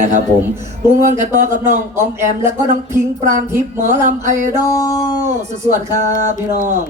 นะครับผมวงวันกันต่อกับน้องออมแอม แล้วก็น้องพิงปรางทิพย์หมอลำไอดอลสวัสดีครับพี่น้อง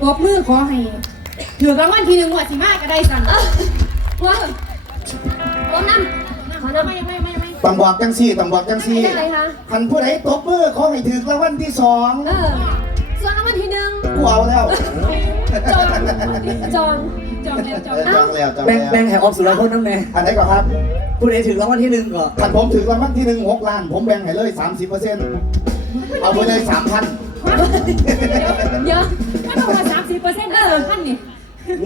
ปรบมือขอให้ถือรางวัลทีหนึ่งหัวดสิมากก็ได้สั่งเอ้าว้าวพร้อมนำขอนำไม่ไม่ไม่ไม่ต้องบอกจังซี่ต้องบอกจังซี่ได้เลยคะ คันผู้ใดตบมือขอให้ถึงรางวัลที่สองเออ ส่วนรางวัลที่หนึ่งกูเอาแล้วจองจอง จองแล้วจองเออแล้วจองแล้วจองแบ่งแล้วแบ่งให้ออมสุรพลน้ำแน่อันไหนก่อนครับผู้ใดถึงรางวัลที่หนึ่งก็คันผมถึงรางวัลที่หนึ่งหกล้าน ผมแบ่งให้เลยสามสิบเปอร์เซ็นต์เอาไปเลยสามพัน เยอะถ้าต้องมาสามสิบเปอร์เซ็นต์ได้สามพันนี่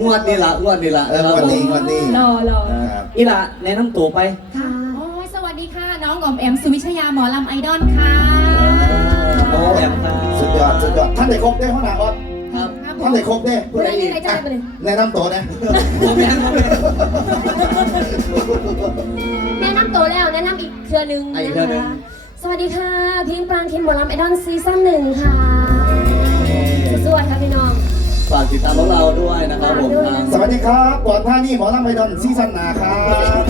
งวดนี่ละงวดนี่ละเออนะครับวันผมนี้วันนี้รอรอครับอีละแนะนำตัวไปค่ะโอ้ยสวัสดีค่ะ น้องออมแอมสุวิชยาหมอลำไอดอลค่ะโอ้แอมครับสุดยอดสุดยอดท่านได้ครบได้พ่อหนาออดครับครับผท่านมได้ครบได้ผู้ใดมีอะไรจะได้ไปเลยแนะนำตัวนะโมเมนต์โมเมนต์แนะนำตัวแล้วแนะนำอีกเครือหนึงอะอีกนะเครือหนึ่งคะสวัสดีค่ะพิงปรางทีมหมอลำไอดอลซีซั่นหนึ่งค่ะ สวัสดีค่ะพี่น้อง ฝากติดตามพวกเราด้วยนะครับผมทางสวัสดีครับปอดท่านี่หมอลำไมดอนซีซั่นหนาครับ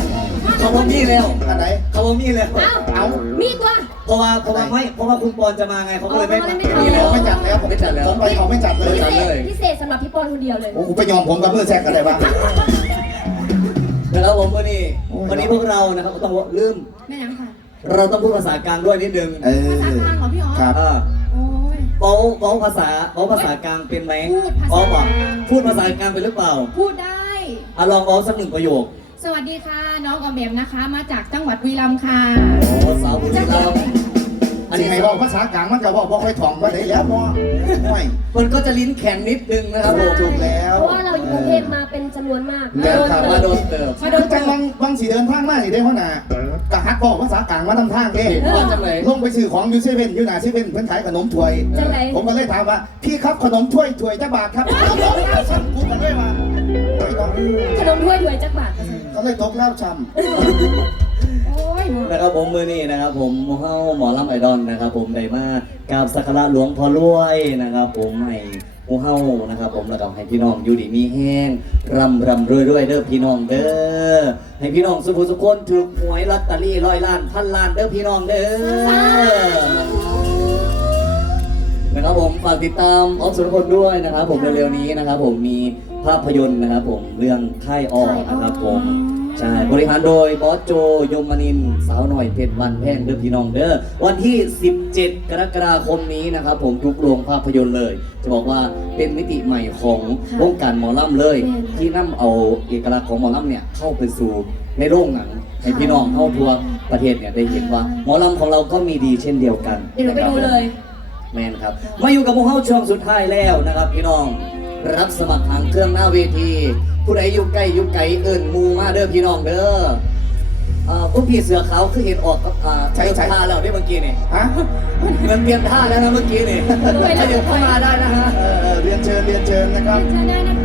เขาบอกมีแล้วอันไหนเขาบอกมีแล้วเอ้าเอามีตัวเพราะว่าเพราะว่าไม่เพราะว่าคุณปอนจะมาไงเขาก็เลยไม่อ๋อมาเขาเลยไม่มีทำแล้วไม่จัดแล้วไม่จัดแล้วผมไปเขาไม่จัดเลยพิจัดเศเลษยพิเศษสำหรับพี่ปอนคนเดียวเลยโอ้กูไปยอมผมกับมือแซกกันได้ปะนะครับผมวันนี้โอ้ยวันนี้พวกเรานะครับต้องลืมแม่ยังค่ะเราต้องพูดภาษากลางด้วยนิดนึงเออภาษากลางเหรอพี่อ๋อครับอ่าโอ้ย เป้าเป้าภาษาเป้าภาษากลางเป็นไหมพูดภาษาเป้าบอกพูดภาษากลางเป็นหรือเปล่าพูดได้ อะลองเป้าสักหนึ่งประโยคสวัสดีค่ะ น้องออมแอมนะคะ มาจากจังหวัดบุรีรัมย์ค่ะโอ้สาวบุรีรัมย์อันสินี้ให้บอกภาษากลางมันก็บอกบอกค่อยถ่องว่าได้แล้วพ่อไม่ มันก็จะลิ้นแข็งนิดนึงนะครับผมถูกแล้ว เพราะว่าเราอยู่กรุงเทพมาเป็นจำนวนมากเรื่องครับมาโดนเติบ มาโดนจังบางบางสีเดินทางมานี่ได้พ่อหนา กะฮักบอกภาษากลางมาทำทางเด้เห็นว่าจังเลยลงไปซื้อของอยู่เซเว่นอยู่หน้าเซเว่นเพิ่นขายขนมถ้วย จังไหน ผมก็เลยถามว่า พี่ครับขนมถ้วยถ้วยจะบาทครับเขาบอกแล้วซ้ำกูกันเลยว่าโอ้ยน้องขนมถ้วยถ้วยจักบาทก็เลยตกแล้วช้โอ้ยนะครับผมมือนี้นะครับ ผมเฮาหมอลำไอดอลนะครับ ผมได้มากราบสักการะหลวงพ่อรวยนะครับ ผมให้ ผู้เฮานะครับ ผมแล้วก็ให้พี่น้องอยู่ดีมีแห้งรำรำรวยรวยเด้อพี่น้องเด้อให้พี่น้องสุภุสุคนถูกหวยลอตเตอรี่ร้อยล้านพันล้านเด้อพี่น้องเด้อนะครับผมฝากติดตามออฟสุรพลด้วยนะครับ ผมเร็วๆนี้นะครับ ผมมีภาพยนตร์นะครับ ผมเรื่องค่ายออกนะครับผม ใช่ บริหารโดยบอสโจยมนินทร์สาวหน่อยเพชรบันแพงเด้อพี่น้องเด้อวันที่ 17 กรกฎาคมนี้นะครับ ผมทุกโรงภาพยนตร์เลย จะบอกว่าเป็นมิติใหม่ของวงการหมอลำเลย ที่นำเอาเอกลักษณ์ของหมอลำเนี่ยเข้าไปสู่ในโรงหนังให้พี่น้องเข้าทั่วประเทศเนี่ยได้เห็นว่าหมอลำของเราก็มีดีเช่นเดียวกันเดี๋ยวเราไปดูเลยแมนครับมาอยู่กับพวกเขาช่วงสุดท้ายแล้วนะครับ พี่น้อง รับสมัครทางเครื่องหน้าเวที ผู้ใดอยู่ใกล้อยู่ไกลเอิญมูมาเด้อพี่น้องเด้อเอ่อพวกพี่เสือขาวคือเห็นออกกับอ่าใช้ท่าแล้วได้เมื่อกี้นี่ำฮะมันเปลี่ยนท่าแล้วนะเมื่อกี้นี่ถ้าเดี๋ยวเข้ามาได้นะฮะ เออเออเรียนเชิญเรียนเชิญนะครับ เชิญได้นะ